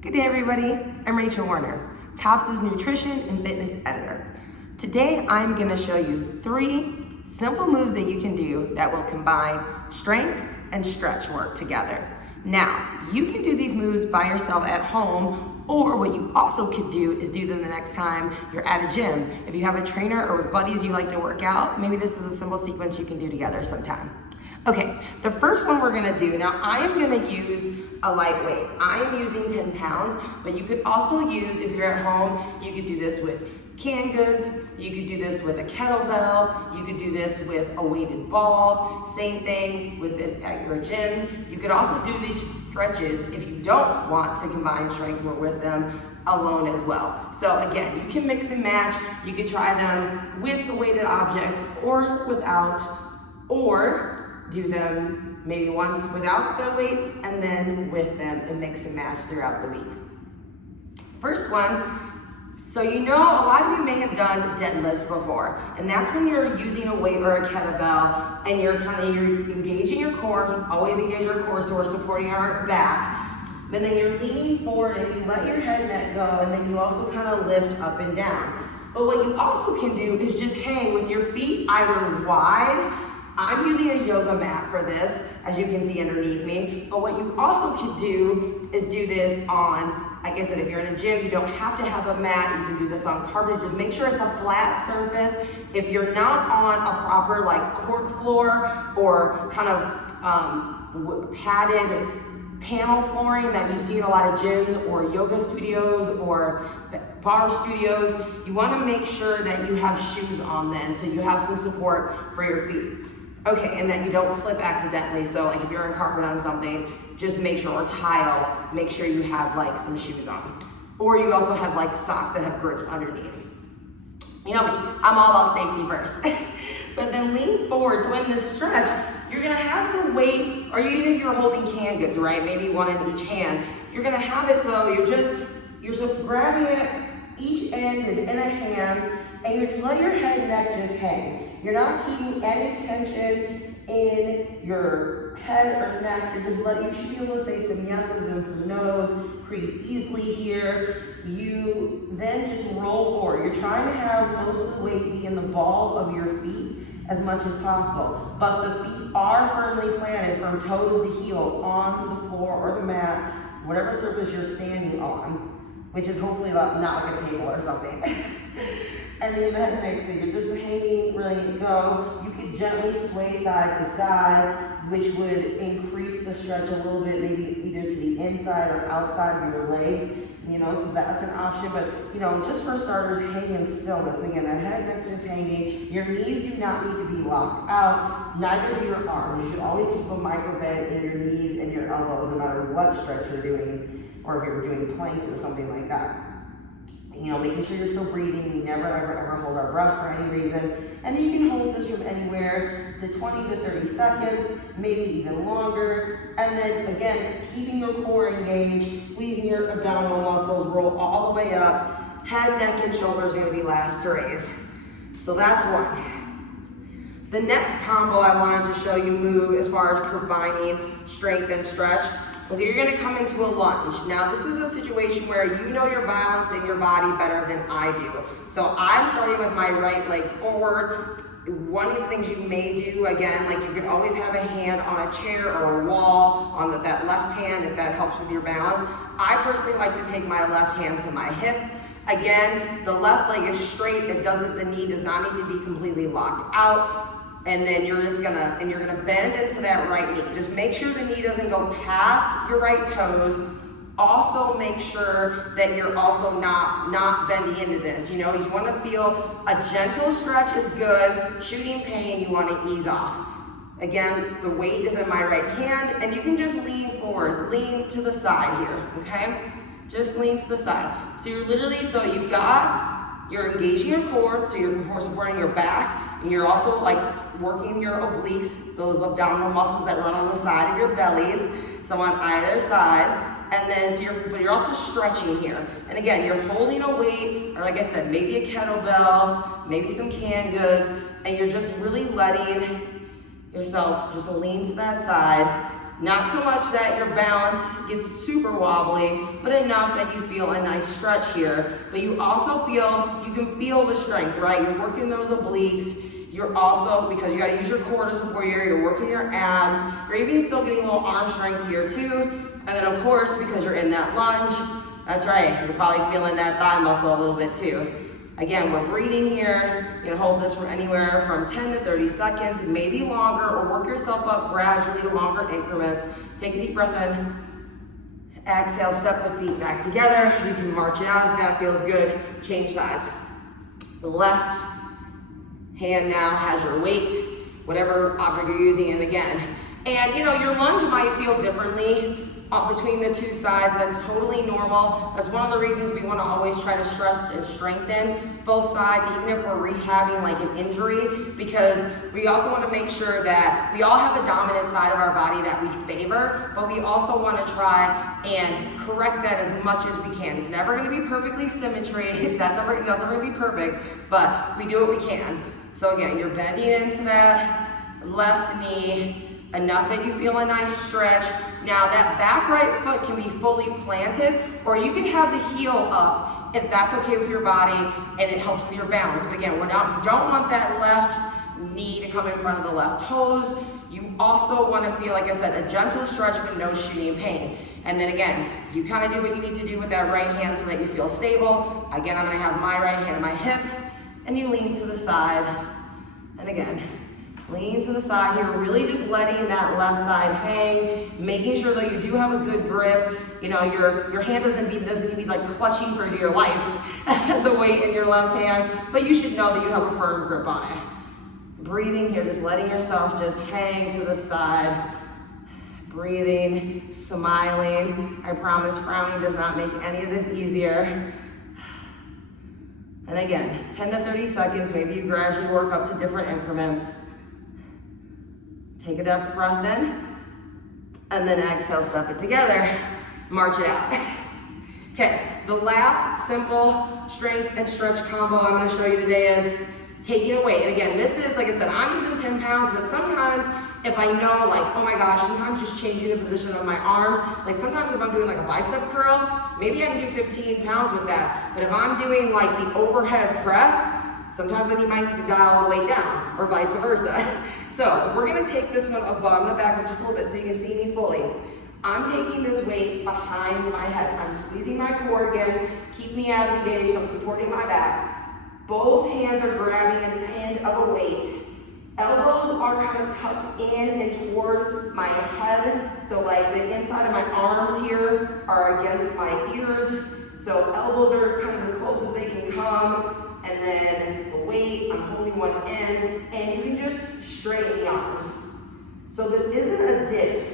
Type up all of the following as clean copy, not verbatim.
Good day, everybody. I'm Rachel Werner, TOPS' nutrition and fitness editor. Today, I'm going to show you 3 simple moves that you can do that will combine strength and stretch work together. Now, you can do these moves by yourself at home, or what you also could do is do them the next time you're at a gym. If you have a trainer or with buddies you like to work out, maybe this is a simple sequence you can do together sometime. Okay, the first one we're gonna do, now I am gonna use a lightweight. I am using 10 pounds, but you could also use, if you're at home, you could do this with canned goods, you could do this with a kettlebell, you could do this with a weighted ball, same thing with it at your gym. You could also do these stretches if you don't want to combine strength work with them alone as well. So again, you can mix and match. You could try them with the weighted objects or without, or do them maybe once without the weights and then with them and mix and match throughout the week. First one, so you know a lot of you may have done deadlifts before, and that's when you're using a weight or a kettlebell and you're engaging your core, always engage your core so we're supporting our back, but then you're leaning forward and you let your head and neck go, and then you also kind of lift up and down. But what you also can do is just hang with your feet either wide. I'm using a yoga mat for this, as you can see underneath me. But what you also could do is do this on, like I said, if you're in a gym, you don't have to have a mat. You can do this on carpet. Just make sure it's a flat surface. If you're not on a proper like cork floor or kind of padded panel flooring that you see in a lot of gyms or yoga studios or bar studios, you want to make sure that you have shoes on then, so you have some support for your feet. Okay, and that you don't slip accidentally. So like if you're on carpet on something, just make sure, or tile, make sure you have like some shoes on. Or you also have like socks that have grips underneath. You know me, I'm all about safety first. But then lean forward, so in this stretch, you're gonna have the weight, or even if you're holding canned goods, right? Maybe one in each hand, you're gonna have it so you're just grabbing it, each end is in a hand, and you just let your head and neck just hang. You're not keeping any tension in your head or neck. You should be able to say some yeses and some nos pretty easily here. You then just roll forward. You're trying to have most of the weight be in the ball of your feet as much as possible. But the feet are firmly planted from toes to heel on the floor or the mat, whatever surface you're standing on, which is hopefully not like a table or something. And then the head and neck, so you're just hanging, ready to go. You could gently sway side to side, which would increase the stretch a little bit, maybe either to the inside or outside of your legs, so that's an option. But, just for starters, hang in stillness. Again, that head and neck is hanging. Your knees do not need to be locked out, neither do your arms. You should always keep a micro bend in your knees and your elbows, no matter what stretch you're doing, or if you're doing planks or something like that. Making sure you're still breathing. We never, ever hold our breath for any reason. And then you can hold this from anywhere to 20 to 30 seconds, maybe even longer. And then again, keeping your core engaged, squeezing your abdominal muscles, roll all the way up. Head, neck, and shoulders are gonna be last to raise. So that's one. The next combo I wanted to show you move as far as combining strength and stretch. So you're gonna come into a lunge. Now this is a situation where you know your balance in your body better than I do. So I'm starting with my right leg forward. One of the things you may do, again, like you could always have a hand on a chair or a wall on that left hand if that helps with your balance. I personally like to take my left hand to my hip. Again, the left leg is straight. The knee does not need to be completely locked out. And then you're gonna bend into that right knee. Just make sure the knee doesn't go past your right toes. Also make sure that you're also not bending into this. You wanna feel a gentle stretch is good. Shooting pain, you wanna ease off. Again, the weight is in my right hand, and you can just lean forward, lean to the side here, okay? Just lean to the side. So you're engaging your core, so you're supporting your back, and you're also like working your obliques, those abdominal muscles that run on the side of your bellies, so on either side. And then, but you're also stretching here. And again, you're holding a weight, or like I said, maybe a kettlebell, maybe some canned goods, and you're just really letting yourself just lean to that side Not so much that your balance gets super wobbly, but enough that you feel a nice stretch here. But you also feel, you can feel the strength, right? You're working those obliques. You're also, because you gotta use your core to support here, you're working your abs. You're even still getting a little arm strength here too. And then of course, because you're in that lunge, that's right, you're probably feeling that thigh muscle a little bit too. Again, we're breathing here. You're gonna hold this for anywhere from 10 to 30 seconds, maybe longer, or work yourself up gradually to longer increments. Take a deep breath in. Exhale, step the feet back together. You can march out if that feels good. Change sides. The left hand now has your weight, whatever object you're using, and again. And you know, your lunge might feel differently between the two sides. That's totally normal. That's one of the reasons we want to always try to stress and strengthen both sides, even if we're rehabbing like an injury, because we also want to make sure that we all have a dominant side of our body that we favor, but we also want to try and correct that as much as we can. It's never going to be perfectly symmetry. That's never going to be perfect, but we do what we can. So again, you're bending into that left knee, enough that you feel a nice stretch. Now that back right foot can be fully planted, or you can have the heel up if that's okay with your body and it helps with your balance. But again, we don't want that left knee to come in front of the left toes. You also want to feel, like I said, a gentle stretch but no shooting pain. And then again, you kind of do what you need to do with that right hand so that you feel stable. Again, I'm going to have my right hand on my hip, and you lean to the side. And again, lean to the side here, really just letting that left side hang, making sure that you do have a good grip. You know, your hand doesn't need to be like clutching for dear life, the weight in your left hand, but you should know that you have a firm grip on it. Breathing here, just letting yourself just hang to the side. Breathing, smiling. I promise frowning does not make any of this easier. And again, 10 to 30 seconds, maybe you gradually work up to different increments. Take a deep breath in, and then exhale, step it together, march it out. Okay, the last simple strength and stretch combo I'm gonna show you today is taking a weight. And again, this is, like I said, I'm using 10 pounds, but sometimes if I know, like, oh my gosh, sometimes just changing the position of my arms, like sometimes if I'm doing like a bicep curl, maybe I can do 15 pounds with that. But if I'm doing like the overhead press, sometimes then you might need to dial all the way down, or vice versa. So we're gonna take this one above. I'm gonna back up just a little bit so you can see me fully. I'm taking this weight behind my head. I'm squeezing my core again, keeping the abs engaged, so I'm supporting my back. Both hands are grabbing an end of a weight. Elbows are kind of tucked in and toward my head. So like the inside of my arms here are against my ears. So elbows are kind of as close as they can come. And then the weight, I'm holding one end, and you can just straighten the arms. So this isn't a dip.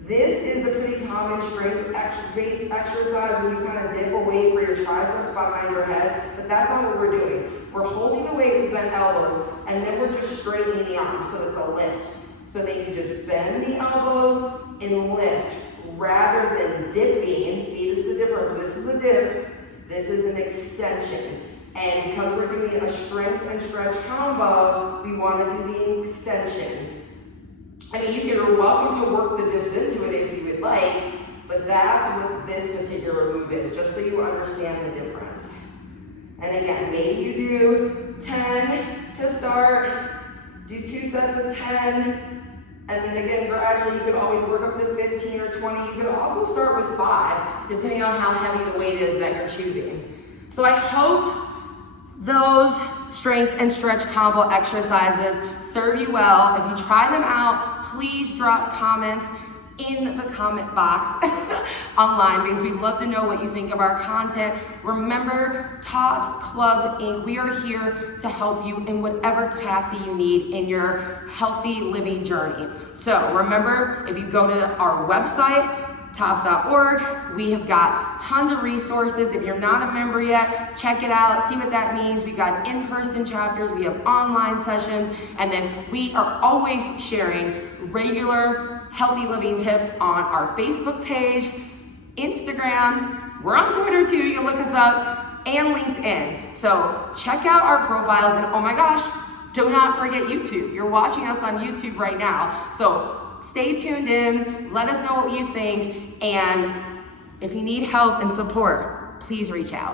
This is a pretty common strength-based exercise when you kind of dip a weight for your triceps behind your head, but that's not what we're doing. We're holding the weight with bent elbows, and then we're just straightening the arms, so it's a lift. So then you just bend the elbows and lift, rather than dipping. See, this is the difference. This is a dip, this is an extension. And because we're doing a strength and stretch combo, we want to do the extension. I mean, you're welcome to work the dips into it if you would like, but that's what this particular move is, just so you understand the difference. And again, maybe you do 10 to start, do 2 sets of 10, and then again, gradually you could always work up to 15 or 20. You could also start with 5, depending on how heavy the weight is that you're choosing. So I hope those strength and stretch combo exercises serve you well. If you try them out, please drop comments in the comment box online, because we'd love to know what you think of our content. Remember, Tops Club Inc., we are here to help you in whatever capacity you need in your healthy living journey. So remember, if you go to our website, tops.org, we have got tons of resources. If you're not a member yet, check it out, see what that means. We've got in-person chapters, we have online sessions, and then we are always sharing regular healthy living tips on our Facebook page, Instagram, we're on Twitter too, you can look us up, and LinkedIn. So check out our profiles, and oh my gosh, do not forget YouTube. You're watching us on YouTube right now. So Stay tuned in, let us know what you think, and if you need help and support, please reach out.